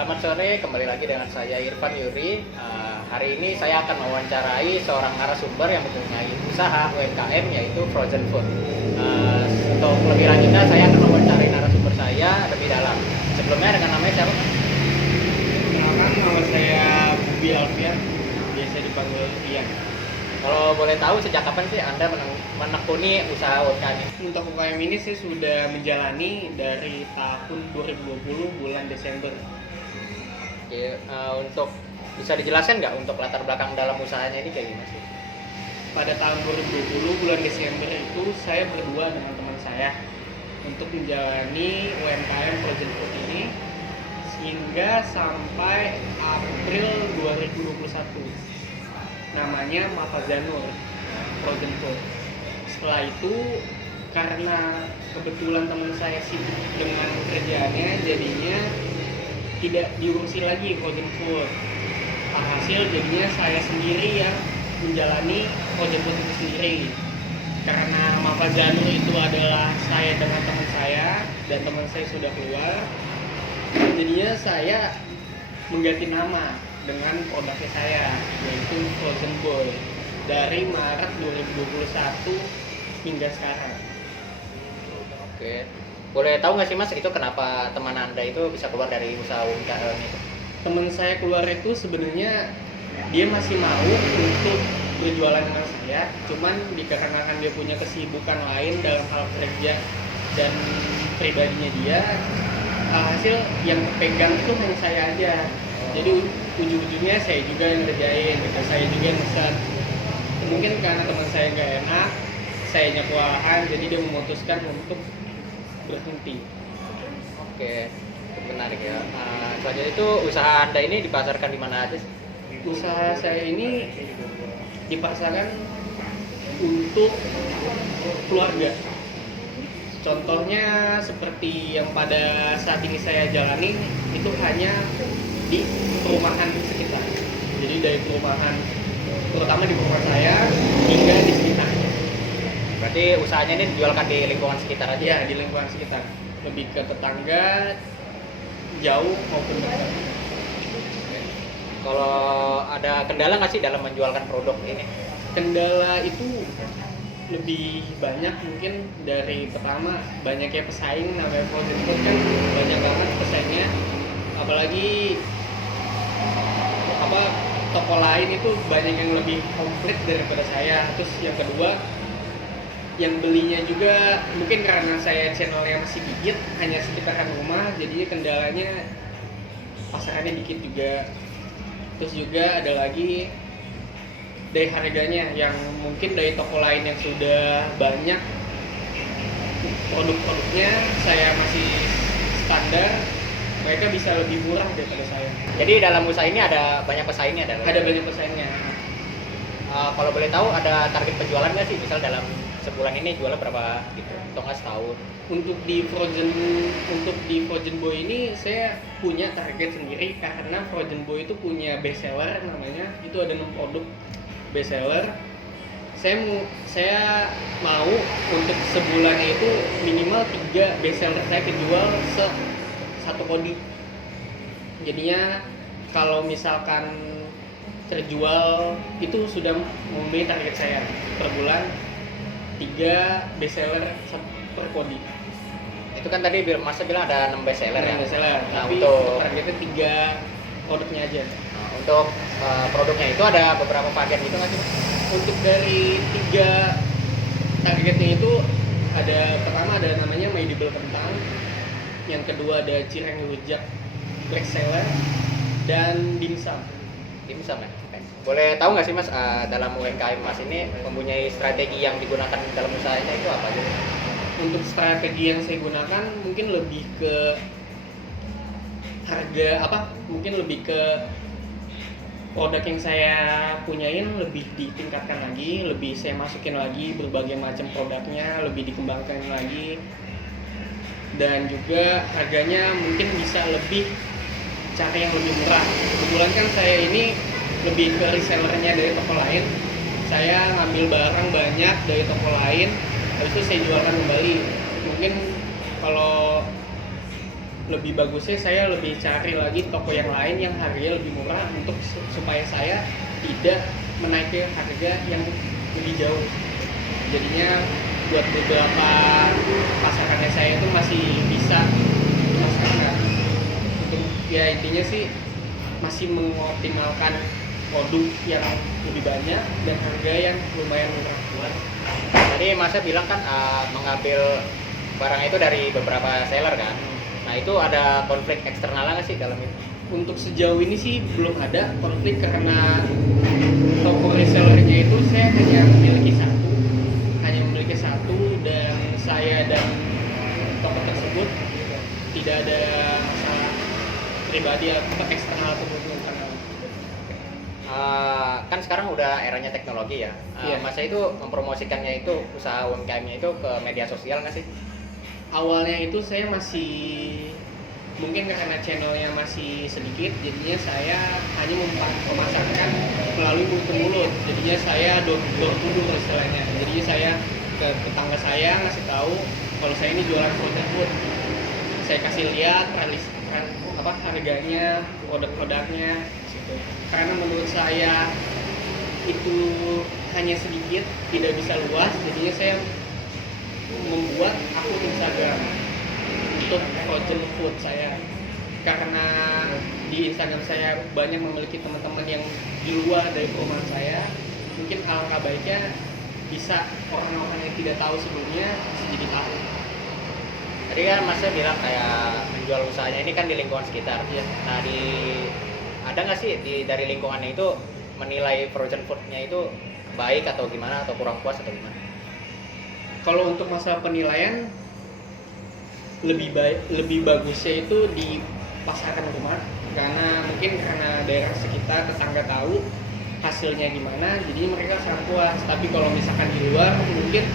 Selamat sore, kembali lagi dengan saya Irfan Yuri. Hari ini saya akan mewawancarai seorang narasumber yang mempunyai usaha UMKM yaitu frozen food. Untuk lebih lanjutnya saya akan mewawancarai narasumber saya lebih dalam. Sebelumnya dengan namanya siapa? Perkenalkan, nama saya Bubi Alfian, biasa dipanggil Ian. Kalau boleh tahu sejak kapan sih Anda menekuni usaha UMKM ini? Untuk UKM ini saya sudah menjalani dari tahun 2020 bulan Desember. Oke, untuk bisa dijelaskan nggak untuk latar belakang dalam usahanya ini kayak gimana sih? Pada tahun 2020 bulan Desember itu saya berdua dengan teman saya untuk menjalani UMKM frozen food ini hingga sampai April 2021. Namanya Mafazanur Frozen Food. Setelah itu karena kebetulan teman saya sibuk dengan kerjaannya, jadinya tidak diurusi lagi frozen food. Hasil jadinya saya sendiri yang menjalani frozen food itu sendiri. Karena Mafazanur itu adalah saya dengan teman saya dan teman saya sudah keluar, jadinya saya mengganti nama dengan produknya saya, yaitu Frozen Boy, dari Maret 2021 hingga sekarang. Oke, boleh tahu nggak sih Mas, itu kenapa teman Anda itu bisa keluar dari usaha UMKM itu? Teman saya keluar itu sebenarnya dia masih mau untuk berjualan dengan saya, cuman dikarenakan dia punya kesibukan lain dalam hal kerja dan pribadinya dia, hasil yang pegang itu hanya saya aja. Jadi ujung-ujungnya saya juga yang ngerjain, gitu. Saya juga yang pesan. Mungkin karena teman saya nggak enak, sayanya kewalahan, jadi dia memutuskan untuk berhenti. Oke, itu menarik ya. Selanjutnya itu usaha Anda ini dipasarkan di mana aja sih? Usaha saya ini dipasarkan untuk keluarga. Contohnya seperti yang pada saat ini saya jalani itu hanya di perumahan sekitar. Jadi dari perumahan, terutama di perumahan saya hingga di sekitarnya. Berarti usahanya ini dijualkan di lingkungan sekitar aja? Ya, di lingkungan sekitar. Lebih ke tetangga, jauh maupun dekat. Kalau ada kendala nggak sih dalam menjualkan produk ini? Kendala itu lebih banyak mungkin dari pertama banyaknya pesaing, namanya frozen food kan banyak banget pesaingnya, apalagi toko lain itu banyak yang lebih komplit daripada saya. Terus yang kedua, yang belinya juga mungkin karena saya channel yang masih dikit, hanya sekitaran rumah, jadinya kendalanya pasarannya dikit juga. Terus juga ada lagi dari harganya yang mungkin dari toko lain yang sudah banyak produk-produknya, saya masih standar, mereka bisa lebih murah daripada saya. Jadi dalam usaha ini ada banyak pesaingnya? Ada banyak pesaingnya. Kalau boleh tahu ada target penjualan nggak sih? Misal dalam sebulan ini jualnya berapa gitu? Atau nggak setahun? Untuk di Frozen Boy ini saya punya target sendiri karena Frozen Boy itu punya best seller namanya. Itu ada 6 produk best seller. Saya mau untuk sebulan itu minimal 3 best seller saya kejual satu kodi. Jadinya kalau misalkan terjual itu sudah memenuhi target saya per bulan 3 best seller per kodi. Itu kan tadi Mas bilang ada 6 best seller ya? Best seller, Nah, tapi untuk targetnya 3 produknya aja. untuk produknya itu ada beberapa varian gitu nggak sih? Untuk dari 3 targetnya itu pertama ada namanya My Edible Kentang, yang kedua ada cireng rujak black seller, dan dimsum. Dimsum ya? Oke. Boleh tahu nggak sih Mas, dalam UMKM Mas ini mempunyai strategi yang digunakan dalam usahanya itu apa aja? Untuk strategi yang saya gunakan mungkin lebih ke mungkin lebih ke produk yang saya punyain lebih ditingkatkan lagi, lebih saya masukin lagi berbagai macam produknya, lebih dikembangkan lagi, dan juga harganya mungkin bisa lebih cari yang lebih murah. Kebetulan kan saya ini lebih ke resellernya dari toko lain, saya ngambil barang banyak dari toko lain, habis itu saya jualkan kembali. Mungkin kalau lebih bagusnya saya lebih cari lagi toko yang lain yang harganya lebih murah untuk supaya saya tidak menaiki harga yang lebih jauh. Jadinya buat beberapa pasarannya saya itu masih bisa masukkan. Untuk ya intinya sih masih mengoptimalkan produk yang lebih banyak dan harga yang lumayan murah. Tadi Masnya bilang kan mengambil barang itu dari beberapa seller kan. Nah itu ada konflik eksternal nggak sih dalam itu? Untuk sejauh ini sih belum ada konflik karena toko resellernya itu saya hanya memiliki satu dan saya dan toko tersebut tidak ada masalah pribadi atau eksternal ataupun internal. Kan sekarang udah eranya teknologi ya. Iya. Masnya itu mempromosikannya itu usaha UMKM-nya itu ke media sosial nggak sih? Awalnya itu saya masih mungkin karena channelnya masih sedikit, jadinya saya hanya memasarkan melalui mulut ke mulut. Jadinya saya door to door istilahnya. Jadinya saya ke tetangga saya ngasih tahu kalau saya ini jualan frozen food. Saya kasih lihat harganya, produk-produknya gitu. Karena menurut saya itu hanya sedikit, tidak bisa luas, jadinya saya membuat akun Instagram untuk frozen food saya. Karena di Instagram saya banyak memiliki teman-teman yang di luar dari perumahan saya, mungkin alangkah baiknya bisa orang-orang yang tidak tahu sebelumnya bisa jadi tahu. Tadi kan Masnya bilang kayak menjual usahanya ini kan di lingkungan sekitar. Iya. Nah ada nggak sih dari lingkungannya itu menilai frozen foodnya itu baik atau gimana atau kurang puas atau gimana? Kalau untuk masalah penilaian lebih bagusnya itu di pasaran rumah, karena daerah sekitar tetangga tahu hasilnya gimana, jadi mereka sangat puas. Tapi kalau misalkan di luar mungkin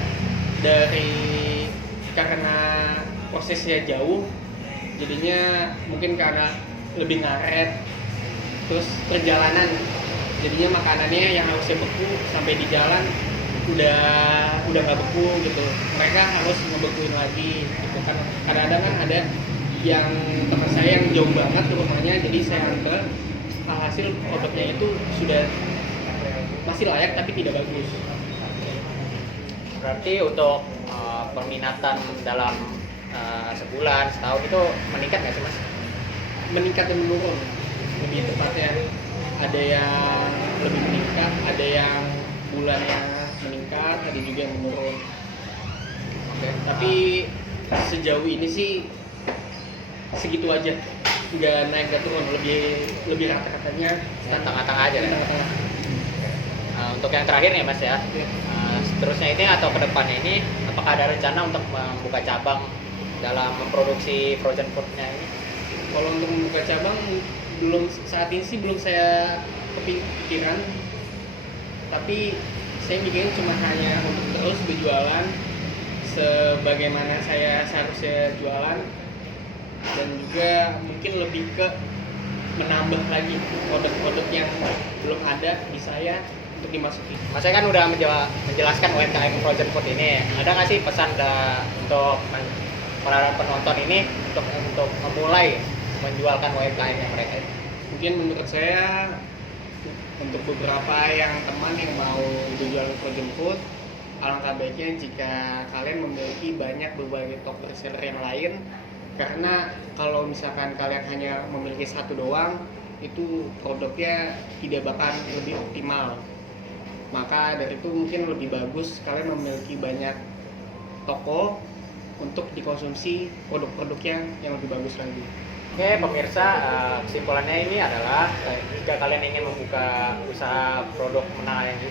karena prosesnya jauh, jadinya mungkin karena lebih ngaret, terus perjalanan, jadinya makanannya yang harusnya beku sampai di jalan udah nggak beku gitu, mereka harus ngebekuin lagi gitu kan. Kadang-kadang kan ada yang teman saya yang jauh banget ke rumahnya, jadi saya antar, hasil produknya itu sudah masih layak tapi tidak bagus. Berarti untuk peminatan dalam sebulan, setahun itu meningkat nggak sih Mas? Meningkat dan menurun, lebih tepatnya. Ada yang lebih meningkat, ada yang bulannya meningkat, ada juga yang menurun. Oke. Tapi sejauh ini sih segitu aja, nggak naik nggak turun, lebih rata-ratanya Tengah-tengah aja. Ya? tengah-tengah. Untuk yang terakhir nih Mas ya. Ya. Seterusnya ini atau kedepannya ini, apakah ada rencana untuk membuka cabang dalam memproduksi frozen foodnya ini? Kalau untuk membuka cabang belum, saat ini sih belum saya kepikiran, tapi saya mikirin cuma hanya untuk terus berjualan sebagaimana saya seharusnya jualan, dan juga mungkin lebih ke menambah lagi produk-produk yang belum ada di saya untuk dimasuki. Mas saya kan udah menjelaskan UMKM frozen food ini. Ada nggak sih pesan untuk para penonton ini untuk memulai menjualkan UMKM-nya mereka? Mungkin menurut saya untuk beberapa yang teman yang mau berjualan frozen food, alangkah baiknya jika kalian memiliki banyak berbagai toko reseller yang lain, karena kalau misalkan kalian hanya memiliki satu doang, itu produknya tidak bakal lebih optimal. Maka dari itu mungkin lebih bagus kalian memiliki banyak toko untuk dikonsumsi produk-produknya yang lebih bagus lagi. Oke pemirsa, kesimpulannya ini adalah jika kalian ingin membuka usaha produk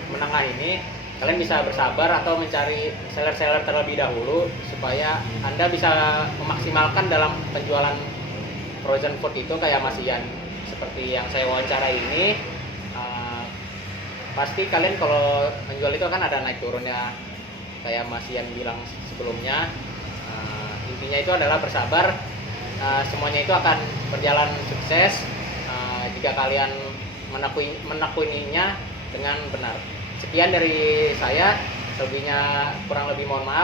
menengah ini, kalian bisa bersabar atau mencari seller-seller terlebih dahulu supaya Anda bisa memaksimalkan dalam penjualan frozen food itu kayak Mas Ian seperti yang saya wawancara ini. Pasti kalian kalau menjual itu kan ada naik turunnya kayak Mas Ian bilang sebelumnya. Intinya itu adalah bersabar. Semuanya itu akan berjalan sukses jika kalian menekuninya dengan benar. Sekian dari saya, selebihnya kurang lebih mohon maaf.